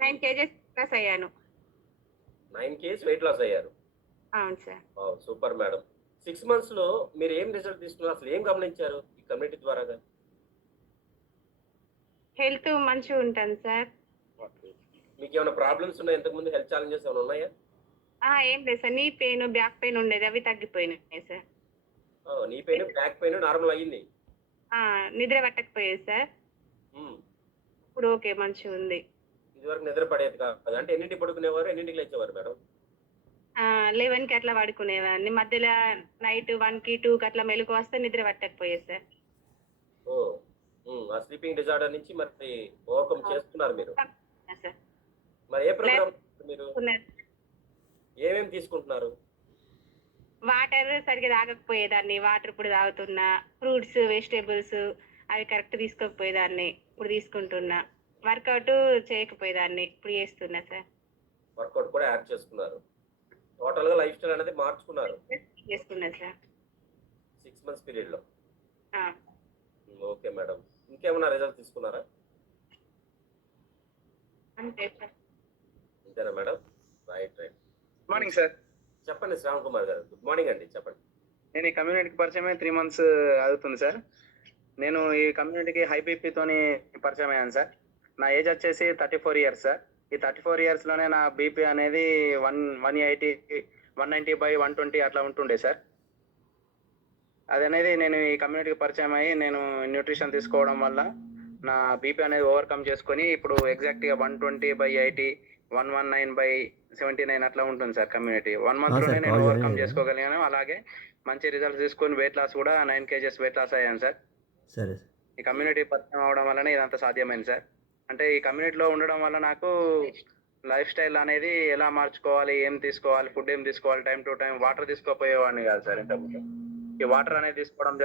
9 kgs plus అయ్యాను. 9 kgs weight loss అయ్యారు. అవును సార్. Super madam. 6 మంత్స్‌లో మీరు ఏం రిజల్ట్ తీసుకున్నారు? అసలు ఏం గమనించారు ఈ కమ్యూనిటీ ద్వారాగా? హెల్త్ మంచిగుంటాను సార్. మీకేమైనా ప్రాబ్లమ్స్ ఉన్నాయా? ఇంతకుముందు హెల్త్ ఛాలెంజెస్ ఏమైనా ఉన్నాయా? ఏం లేదు sir. Knee pain, back pain ఉండేది. అవి తగ్గిపోయినాయి sir. Knee pain, back pain normal అయ్యింది. ఆ! నిద్ర పట్టకపోయేది సార్. హ్మ్. ఇప్పుడు ఓకే మంచిగుంది. ఇదివరకు నిద్ర పడేది కాదు. అంటే ఎన్నింటికి పడుకునేవారు? ఎన్నింటికి లేచేవారు మేడం? 11కి అట్లా పడుకునేదాన్ని. మధ్యలో నైట్ 1కి, 2కి అట్లా మెలుకువొస్తే నిద్ర పట్టకపోయేది సార్. ఓహ్! ఆ స్లీపింగ్ డిజార్డర్ నుంచి మరి ఓవర్‌కమ్ చేస్తున్నారు మీరు. సార్. మరి ఏ ప్రోగ్రామ్ మీరు లేకున్నా ఏమేమి తీసుకుంటున్నారు? వాటర్ సరిగ్గా తాగకపోయేదాన్ని. వాటర్ ఇప్పుడు తాగుతున్నా. ఫ్రూట్స్, వెజిటబుల్స్ అవి కరెక్ట్ తీసుకోకపోయేదాన్ని. ఇప్పుడు తీసుకుంటున్నా. వర్కౌట్ చేయకపోయేదాన్ని. ఇప్పుడు చేస్తున్నా సార్. వర్కౌట్ కూడా యాడ్ చేసుకున్నారు. టోటల్‌గా లైఫ్ స్టైల్ అనేది మార్చుకున్నారు. చేస్తున్నా సార్. 6 మంత్స్ పీరియడ్‌లో. ఆ! Okay madam. ఇంకేమన్నా రిజల్ట్ తీసుకున్నారా? అంతే సార్. అంతేనా madam? Right. Good morning sir. చెప్పండి శ్రావణ్ కుమార్ గారు. గుడ్ మార్నింగ్ అండి. చెప్పండి. నేను ఈ కమ్యూనిటీకి పరిచయమై 3 మంత్స్ అవుతుంది సార్. నేను ఈ కమ్యూనిటీకి హై బీపీతోని పరిచయం అయ్యాను సార్. నా ఏజ్ వచ్చేసి 34 ఇయర్స్ సార్. ఈ 34 ఇయర్స్‌లోనే నా బీపీ అనేది 180, 190/120 అట్లా ఉంటుండే సార్. అదనేది నేను ఈ కమ్యూనిటీకి పరిచయం అయ్యి నేను న్యూట్రిషన్ తీసుకోవడం వల్ల నా బీపీ అనేది ఓవర్‌కమ్ చేసుకొని ఇప్పుడు ఎగ్జాక్ట్‌గా 120/80, 119/79 అట్లా ఉంటుంది సార్ కమ్యూనిటీ. 1 మంత్‌లోనే నేను ఓవర్‌కమ్ చేసుకోగలిగాను. అలాగే మంచి రిజల్ట్స్ తీసుకొని వెయిట్ లాస్ కూడా 9 కేజెస్ వెయిట్ లాస్ అయ్యాను సార్. సరే. ఈ కమ్యూనిటీ పరిచయం అవ్వడం వల్లనే ఇదంతా సాధ్యమైంది సార్. అంటే ఈ కమ్యూనిటీలో ఉండడం వల్ల నాకు లైఫ్ స్టైల్ అనేది ఎలా మార్చుకోవాలి, ఏం తీసుకోవాలి, ఫుడ్ ఏం తీసుకోవాలి, టైం టు టైం వాటర్ తీసుకోపోయేవాడిని కాదు సార్ ఇంతకుముందు. ఈ వాటర్ అనేది తీసుకోవడం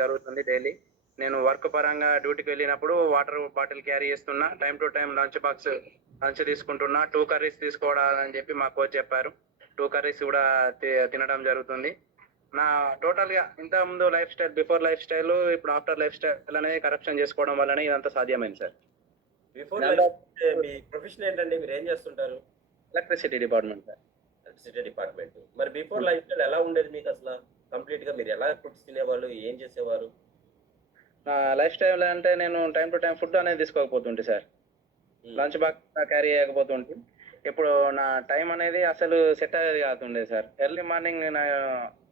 జరుగుతుంది డైలీ. నేను వర్క్ పరంగా డ్యూటీకి వెళ్ళినప్పుడు వాటర్ బాటిల్ క్యారీ చేస్తున్నా. టైం టు టైం లంచ్ తీసుకుంటున్నా. 2 కర్రీస్ తీసుకోవాలని చెప్పి మా కోచ్ చెప్పారు. 2 కర్రీస్ కూడా తినడం జరుగుతుంది. నా టోటల్‌గా ఇంతకుముందు life style, before life style, ఇప్పుడు ఆఫ్టర్ లైఫ్ స్టైల్ అనేది కరెక్షన్ చేసుకోవడం వల్లనే ఇదంతా సాధ్యమైంది సార్. బిఫోర్ లైఫ్ అంటే మీ ప్రొఫెషన్ ఏంటండి? మీరు ఏం చేస్తుంటారు? Electricity department sir. Electricity department. మరి బిఫోర్ లైఫ్ స్టైల్ ఎలా ఉండేది మీకు అసల? కంప్లీట్‌గా మీరు ఎలా ఫుడ్స్ తినేవాళ్ళు? ఏం చేసేవారు? నా లైఫ్ స్టైల్ అంటే నేను టైం టు టైం ఫుడ్ అనేది తీసుకోకపోతుంటే సార్. లంచ్ బాక్స్ క్యారీ చేయకపోతుంటే ఇప్పుడు నా టైం అనేది అసలు సెట్ అయ్యేది కాకుండే సార్. ఎర్లీ మార్నింగ్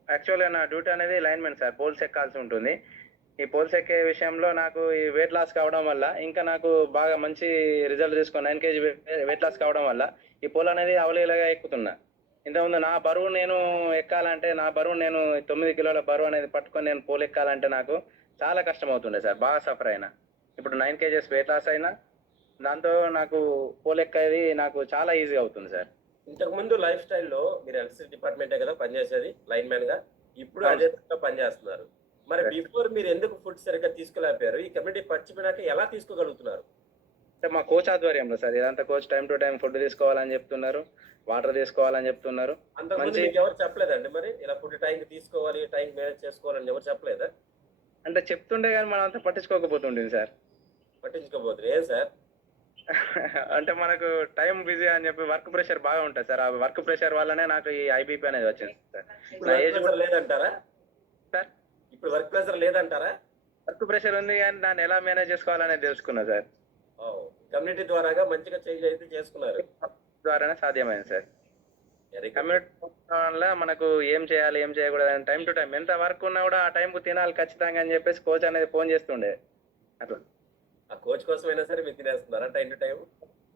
యాక్చువల్‌గా నా డ్యూటీ అనేది లైన్‌మెన్ సార్. పోల్స్ ఎక్కాల్సి ఉంటుంది. ఈ పోల్స్ ఎక్కే విషయంలో నాకు ఈ వెయిట్ లాస్ కావడం వల్ల ఇంకా నాకు బాగా మంచి రిజల్ట్ తీసుకొని 9 కేజీ వెయిట్ లాస్ కావడం వల్ల ఈ పోల్ అనేది అవలీలగా ఎక్కుతున్నా. ఇంతకుముందు నా బరువు నేను ఎక్కాలంటే, నా బరువు నేను 9 కిలోల బరువు అనేది పట్టుకొని నేను పోల్ ఎక్కాలంటే నాకు చాలా కష్టం అవుతుండే సార్. బాగా సఫర్ అయినా. ఇప్పుడు 9 కేజెస్ వెయిట్ లాస్ అయినా దాంతో నాకు పోల్ ఎక్కేది నాకు చాలా ఈజీ అవుతుంది సార్. ఇంతకుముందు లైఫ్ స్టైల్‌లో మీరు ఎలక్ట్రిసిటీ డిపార్ట్మెంటే కదా పనిచేసేది లైన్‌మెన్‌గా. ఇప్పుడు అవును అదే సార్. దాంట్లో పనిచేస్తున్నారు. మరి Yes. బిఫోర్ మీరు ఎందుకు ఫుడ్ సరిగ్గా తీసుకోలేకపోయారు? ఈ కమ్యూనిటీ పరిచయమైనాక ఎలా తీసుకోగలుగుతున్నారు? అంటే మా కోచ్ ఆధ్వర్యంలో సార్. ఇదంతా coach time to time food తీసుకోవాలని చెప్తున్నారు. వాటర్ తీసుకోవాలని చెప్తున్నారు. అంతకుముందు మంచి మీకెవరు చెప్పలేదండి మరి? ఇలా ఫుడ్ టైంకి తీసుకోవాలి, టైంకి మేనేజ్ చేసుకోవాలని ఎవరు చెప్పలేదా? అంటే చెప్తుండే గాని మనం అంత పట్టించుకోకపోతుంటిమి సార్. పట్టించుకోబోతురు. ఏం సార్? అంటే మనకు టైం బిజీ అని చెప్పి వర్క్ ప్రెషర్ బాగా ఉంటది సార్. ఆ వర్క్ ప్రెషర్ వల్లనే నాకు ఈ ఐబీపీ అనేది వచ్చింది సార్. ఇప్పుడు నా వర్క్ ఏజ్ ప్రెషర్ లేదంటారా? సార్ ఇప్పుడు వర్క్ ప్రెషర్ లేదంటారా? వర్క్ ప్రెషర్ ఉంది కానీ దాన్ని ఎలా మేనేజ్ చేసుకోవాలనేది తెలుసుకున్నా సార్. కమ్యూనిటీ ద్వారాగా మంచిగా చేంజ్ అయితే చేసుకున్నారు. ద్వారానే సాధ్యమైంది సార్. Very good. కమ్యూనిటీ వల్ల మనకు ఏం చేయాలి, ఏం చేయకూడదు అని టైం టు టైం ఎంత వర్క్ ఉన్నా కూడా ఆ టైంకు తినాలి ఖచ్చితంగా అని చెప్పేసి కోచ్ అనేది ఫోన్ చేస్తుండే. అట్లా ఆ కోచ్ కోసమైనా సరే మీరు తినేస్తున్నారా టైం టు టైం?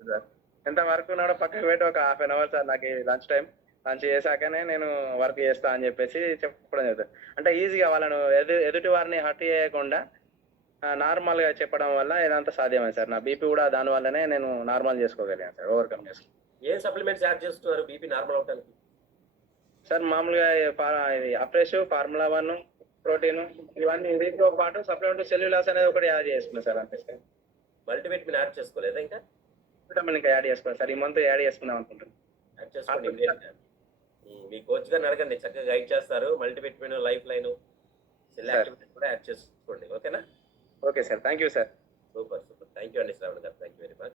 సార్. ఎంత వర్క్ ఉన్నా కూడా పక్కకు పెట్టి ఒక హాఫ్ అన్ అవర్ సార్ నాకు లంచ్ టైం. లంచ్ చేశాకనే నేను వర్క్ చేస్తా అని చెప్పేసి చెప్పడం జరుగుతుంది. అంటే ఈజీగా వాళ్ళను ఎదుటి వారిని హర్ట్ చేయకుండా నార్మల్‌గా చెప్పడం వల్ల ఇదంతా సాధ్యమైంది సార్. నా బీపీ కూడా దాని వల్లనే నేను నార్మల్ చేసుకోగలిగాను సార్. ఓవర్‌కమ్ చేసుకున్నాను. ఏం సప్లిమెంట్స్ యాడ్ చేస్తున్నారు బీపీ నార్మల్ అవడానికి? సార్ మామూలుగా ఇది అఫ్రెష్, ఫార్ములా 1, ప్రోటీన్ ఇవన్నీ వీటితో పాటు సప్లిమెంట్ సెల్యులాస్ అనేది ఒకటి యాడ్ చేసుకున్నా సార్ అంతే సార్. మల్టీవిటమిన్ యాడ్ చేసుకోలేదా ఇంకా? విటమిన్ ఇంకా యాడ్ చేసుకోవాలి సార్. ఈ మంత్ యాడ్ చేసుకుందాం అనుకుంటున్నాను. యాడ్ చేసుకోండి ఇమ్మీడియట్‌గా. మీ కోచ్ గారిని అడగండి చక్కగా గైడ్ చేస్తారు. Multivitamin, life line, cell sir. Activity కూడా యాడ్ చేసుకోండి. ఓకేనా? Okay sir. Thank you sir. Super. Thank you అండి శ్రావణ్ గారు. Thank you very much.